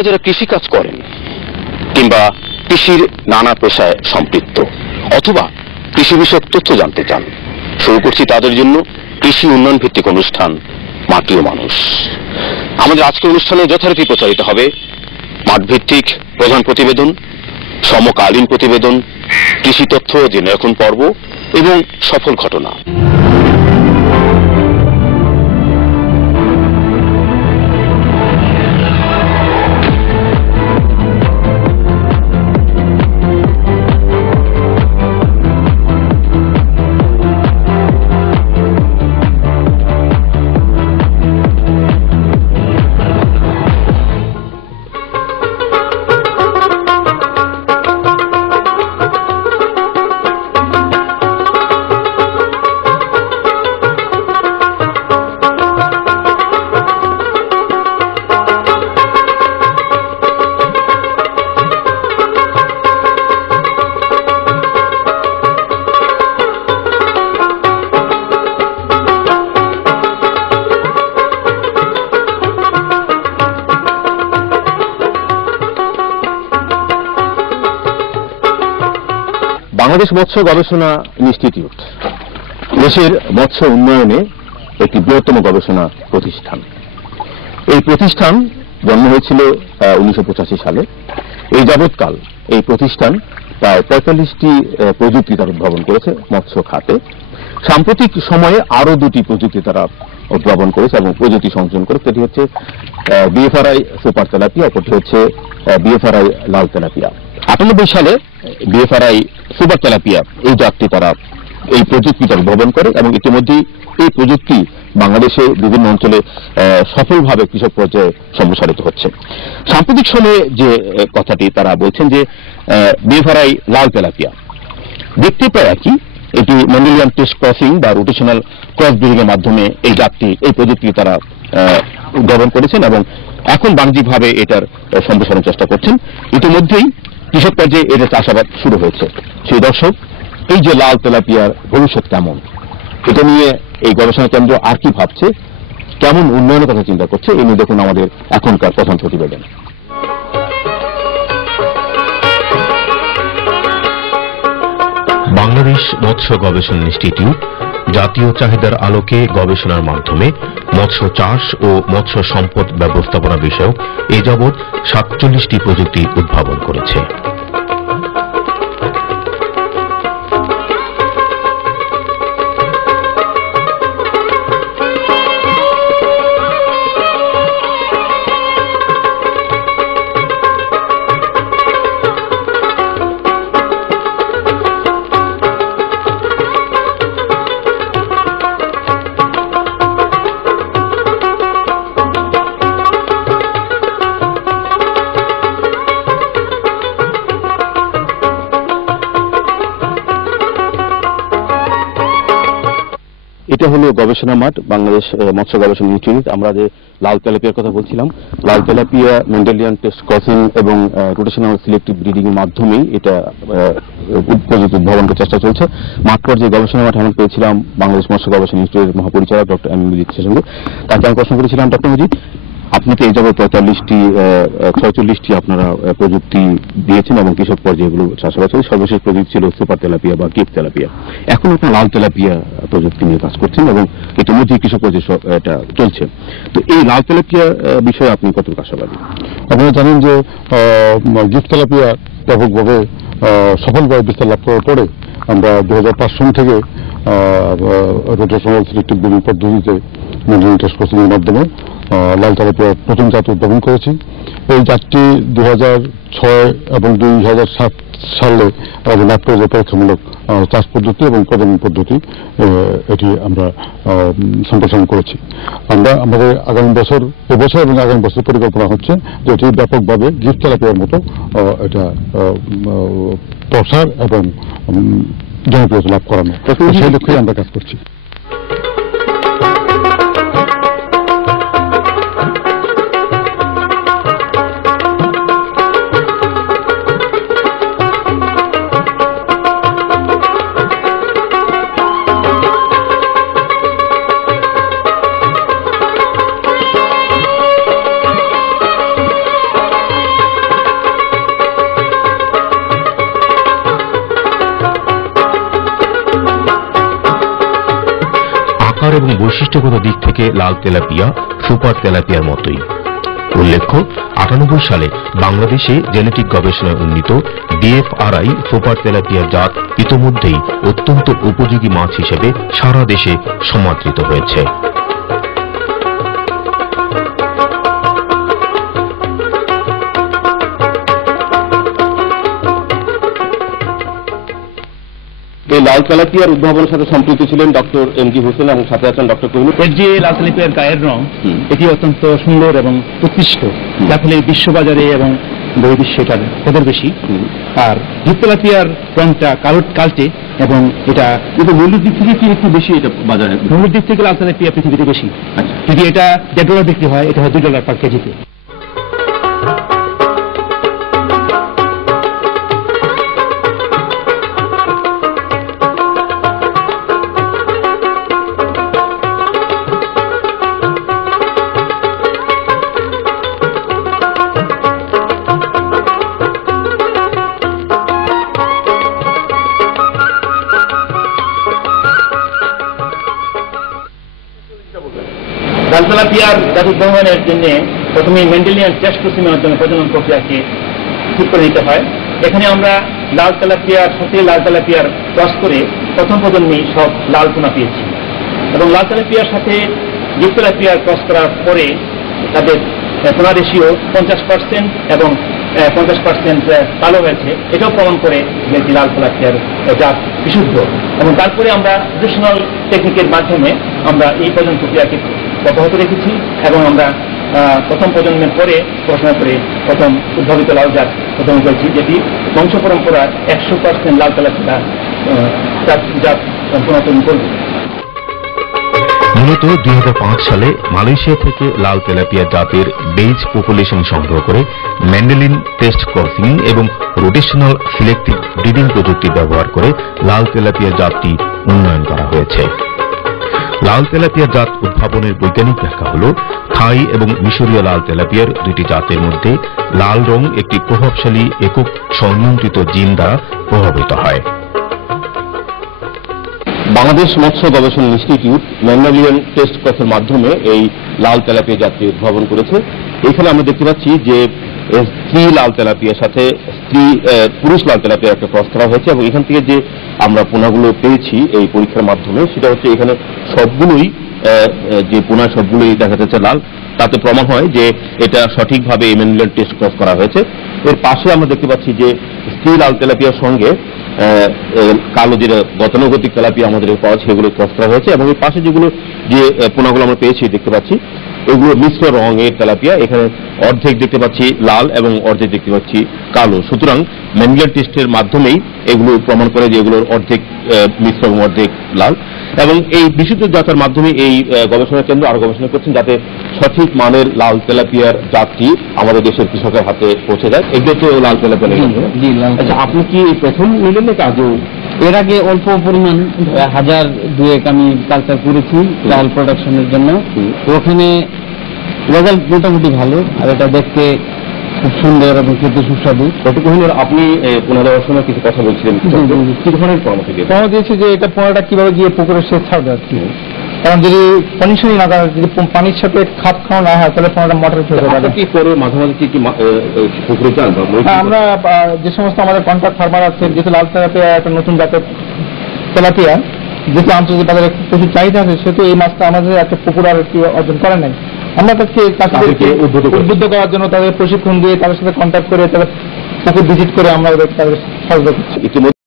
আপনারা যারা কৃষিকাজ করেন কিংবা কৃষির নানা পেশায় সম্পৃক্ত অথবা কৃষি বিষয়ক তথ্য জানতে চান, শুরু করছি তাদের জন্য কৃষি উন্নয়ন ভিত্তিক অনুষ্ঠান মাটিও মানুষ। আমাদের আজকের অনুষ্ঠানে যথারীতি প্রচারিত হবে মাঠভিত্তিক প্রধান প্রতিবেদন, সমকালীন প্রতিবেদন, কৃষি তথ্য জেনে রাখুন পর্ব এবং সফল ঘটনা। বাংলাদেশ মৎস্য গবেষণা ইনস্টিটিউট দেশের মৎস্য উন্নয়নে একটি বৃহত্তম গবেষণা প্রতিষ্ঠান। এই প্রতিষ্ঠান জন্ম হয়েছিল 1985 সালে। এই যাবৎকাল এই প্রতিষ্ঠান প্রায় 45টি প্রযুক্তি তারা উদ্ভাবন করেছে মৎস্য খাতে। সাম্প্রতিক সময়ে আরো 2টি প্রযুক্তি তারা উদ্ভাবন করেছে এবং প্রযুক্তি সংযোজন করেছে। এটি হচ্ছে বিএফআরআই সুপার তেলাপিয়া, অপরটি হচ্ছে বিএফআরআই লাল তেলাপিয়া। 98 সালে বিএফআরআই সুপার তেলাপিয়া এই জাতটি তারা এই প্রযুক্তিটা উদ্ভাবন করে এবং ইতিমধ্যেই এই প্রযুক্তি বাংলাদেশে বিভিন্ন অঞ্চলে সফলভাবে কৃষক পর্যায়ে সম্প্রসারিত হচ্ছে। সাম্প্রতিক সময়ে যে কথাটি তারা বলছেন যে বিএফআরআই লাল তেলাপিয়া দেখতে প্রায় একই, এটি মেন্ডেলিয়ান টেস্ট ক্রসিং বা রোটেশনাল ক্রস ব্রিডিং এর মাধ্যমে এই জাতটি এই প্রযুক্তি তারা উদ্ভাবন করেছেন এবং এখন বাণিজ্যিকভাবে এটার সম্প্রসারণ চেষ্টা করছেন। ইতিমধ্যেই কৃষক পর্যায়ে এর চাষাবাদ শুরু হয়েছে। সেই দর্শক, এই যে লাল তেলাপিয়ার ভবিষ্যৎ কেমন, এটা নিয়ে এই গবেষণা কেন্দ্র আর কি ভাবছে, কেমন উন্নয়নের কথা চিন্তা করছে, এই নিয়ে দেখুন আমাদের এখনকার প্রথম প্রতিবেদন। বাংলাদেশ মৎস্য গবেষণা ইনস্টিটিউট জাতীয় চাহিদার আলোকে গবেষণার মাধ্যমে মৎস্য চাষ ও মৎস্য সম্পদ ব্যবস্থাপনা বিষয়ক এ যাবৎ 47টি প্রযুক্তি উদ্ভাবন করেছে। এটা হলো গবেষণা মাঠ বাংলাদেশ মৎস্য গবেষণা ইনস্টিটিউট। আমরা যে লাল তেলাপিয়ার কথা বলছিলাম, লাল তেলাপিয়া মেন্ডেলিয়ান টেস্ট ক্রসিং এবং রোটেশনাল সিলেক্টিভ ব্রিডিং এর মাধ্যমেই এটা প্রযুক্তি উদ্ভাবনের চেষ্টা চলছে। মাঠ পর্যায়ে গবেষণা মাঠে আমরা পেয়েছিলাম বাংলাদেশ মৎস্য গবেষণা ইনস্টিটিউটের মহাপরিচালক ডক্টর এম মজিদ সঙ্গে। তাকে আমি প্রশ্ন করেছিলাম, ডক্টর মজিদ, আপনি তো এই যাবৎ 46টি আপনারা প্রযুক্তি দিয়েছেন এবং কৃষক পর্যায়ে এগুলো চাষাবাদ চলছে। সর্বশেষ প্রযুক্তি ছিল সুপার তেলাপিয়া বা কিপ তেলাপিয়া। এখন আপনার লাল তেলাপিয়া প্রযুক্তি নিয়ে কাজ করছেন এবং ইতিমধ্যে কৃষক পর্যায়ে এটা চলছে। তো এই লাল তেলাপিয়া বিষয়ে আপনি কতটুকু আশাবাদী? আপনারা জানেন যে গিফট তেলাপিয়া ব্যাপকভাবে সফলভাবে বিস্তার লাভ করার পরে আমরা 2005 সন থেকে রোটেশনাল সিলেক্টিভ ব্রিডিং পদ্ধতিতে মেন্ডেলিয়ান টেস্ট ক্রসিং এর মাধ্যমে লাল তেলাপিয়ার প্রথম জাত উদ্ভাবন করেছি। এই জাতটি 2006 এবং 2007 সালে আমাদের মাঠ পর্যায়ে পরীক্ষামূলক চাষ পদ্ধতি এবং প্রজনন পদ্ধতি এটি আমরা সম্প্রসারণ করেছি। আমরা আমাদের আগামী বছর, এবছর এবং আগামী বছর পরিকল্পনা হচ্ছে যে এটি ব্যাপকভাবে গিফট তেলাপিয়ার মতো এটা প্রসার এবং জনপ্রিয়তা লাভ করানো, সেই লক্ষ্যেই আমরা কাজ করছি। এবং বৈশিষ্ট্যগত দিক থেকে লাল তেলাপিয়া সুপার তেলাপিয়ার মতোই। উল্লেখ্য 98 সালে বাংলাদেশে জেনেটিক গবেষণায় উন্নীত DFRI সুপার তেলাপিয়া জাত ইতোমধ্যেই অত্যন্ত উপযোগী মাছ হিসেবে সারা দেশে সমাদৃত হয়েছে। এই লাল তেলাপিয়ার উদ্ভাবনের সাথে সম্পৃক্ত ছিলেন ডক্টর MG হোসেন এবং সাথে আছেন ডক্টর কোহিনুর। এর যে লাল তেলাপিয়ার গায়ের রং এটি অত্যন্ত সুন্দর এবং উৎকৃষ্ট, যার ফলে বিশ্ববাজারে এবং বহির্বিশ্বে এটার কদর বেশি। আর দুধ তেলাপিয়ার রংটা কালচে এবং এটা মূল্যের দিক থেকে কি একটু বেশি এটা বাজারে? মূল্যের দিক থেকে লাল তেলাপিয়া পৃথিবীতে বেশি। যদি এটা $1.5 বিক্রি হয়, এটা হয় $2 পার কেজিতে। লাল তেলাপিয়ার জাত উদ্ভাবনের জন্য প্রথমে মেন্ডেলিয়ান টেস্ট প্রসিমের মাধ্যমে প্রজনন প্রক্রিয়াকে ঠিক করে নিতে হয়। এখানে আমরা লাল তেলাপিয়ার সাথে লাল তেলাপিয়ার ক্রস করে প্রথম প্রজন্মেই সব লাল পোনা পেয়েছি এবং লাল তেলাপিয়ার সাথে দুধ তেলাপিয়ার ক্রস করার পরে তাদের পোনা রেশিও 50% এবং 50% কালো হয়েছে। এটাও প্রমাণ করে যে এটি লাল তেলাপিয়ার জাত বিশুদ্ধ। এবং তারপরে আমরা ট্রেডিশনাল টেকনিকের মাধ্যমে আমরা এই প্রজনন প্রক্রিয়াকে অব্যাহত রেখেছি এবং আমরা প্রথম প্রজন্মের পরে পড়াশোনা করে প্রথম উদ্ভাবিত লাল জাত প্রথম করেছি, যেটি বংশ পরম্পরার 100% লাল তেলাপিয়া জাত পুনর্তন করবে। মূলত 2005 সালে মালয়েশিয়া থেকে লাল তেলাপিয়া জাতের বেজ পপুলেশন সংগ্রহ করে মেন্ডেলিন টেস্ট ক্রসিং এবং রোটেশনাল সিলেক্টিভ ব্রিডিং প্রযুক্তি ব্যবহার করে লাল তেলাপিয়া জাতটি উন্নয়ন করা হয়েছে। লাল তেলাপিয়া জাত উদ্ভাবনের বৈজ্ঞানিক ব্যাখ্যা হল থাই এবং মিশরীয় লাল তেলাপিয়ার দুটি জাতের মধ্যে লাল রং একটি প্রভাবশালী একক স্বনিয়ন্ত্রিত জিন দ্বারা প্রভাবিত হয়। বাংলাদেশ মৎস্য গবেষণা ইনস্টিটিউট মেন্ডেলিয়ান টেস্ট ক্রসের মাধ্যমে এই লাল তেলাপিয়া জাতটি উদ্ভাবন করেছে। এখানে আমরা দেখতে পাচ্ছি যে স্ত্রী লাল তেলাপিয়ার সাথে পুরুষ লাল তেলাপিয়ার একটা ক্রস করা হয়েছে এবং এখান থেকে যে আমরা পোনাগুলো পেয়েছি এই পরীক্ষার মাধ্যমে সেটা হচ্ছে এখানে সবগুলোই যে পোনা সবগুলোই দেখা যাচ্ছে লাল। তাতে প্রমাণ হয় যে এটা সঠিকভাবে মেন্ডেলিয়ান টেস্ট ক্রস করা হয়েছে। এর পাশে আমরা দেখতে পাচ্ছি যে স্ত্রী লাল তেলাপিয়ার সঙ্গে কালো যে গতানুগতিক তেলাপিয়া আমাদের পাওয়া সেগুলো ক্রস করা হয়েছে এবং এর পাশে যেগুলো যে পোনাগুলো আমরা পেয়েছি দেখতে পাচ্ছি এগুলো মিশ্র রঙের তেলাপিয়া। এখানে অর্ধেক দেখতে পাচ্ছি লাল এবং অর্ধেক দেখতে পাচ্ছি কালো। সুতরাং মেন্ডেলিয়ান টেস্টের মাধ্যমেই এগুলো প্রমাণ করে যে এগুলোর অর্ধেক মিশ্র এবং অর্ধেক লাল। এবং এই বিশুদ্ধ জাতের মাধ্যমে এই গবেষণা কেন্দ্র আরো গবেষণা করছেন যাতে সঠিক মানের লাল তেলাপিয়ার জাতটি আমাদের দেশের কৃষকের হাতে পৌঁছে যায়। এগুলো তো লাল তেলাপিয়া। আচ্ছা, আপনি কি প্রথম নিলেন নাকি আগেও? এর আগে অল্প পরিমাণ 1002 আমি কালচার করেছি লাল প্রোডাকশনের জন্য। ওখানে রেজাল্ট মোটামুটি ভালো, আর এটা দেখতে খুব সুন্দর এবং খেতে সুস্বাদু। আপনি পুনরায় সময় কিছু কথা বলছিলেন, কি ধরনের পরামর্শ দিয়েছি যে এটা পোনাটা কিভাবে গিয়ে পুকুরে শেষ ছাড়বে আর কি। কারণ যদি কন্ডিশনই না করে, যদি পানির সাথে খাপ খাওয়া না হয় তাহলে পোনাটা মটর ফেলতে পারে। কি করে মাঝে মাঝে কি পুকুরে যান? আমরা যে সমস্ত আমাদের কন্ট্রাক্ট ফার্মার আছে, যেহেতু লাল তেলাপিয়া একটা নতুন জাতের তেলাপিয়া, যেহেতু আন্তর্জাতিক বাজারে প্রচুর চাহিদা আছে, সেহেতু এই মাছটা আমাদের একটা পুকুর আর কি অর্জন করে নাই। আমরা তাদেরকে উদ্বুদ্ধ করার জন্য তাদের প্রশিক্ষণ দিয়ে তাদের সাথে কন্ট্যাক্ট করে তাদের পুকুর ভিজিট করে আমরা তাদের সহযোগিতা করছি।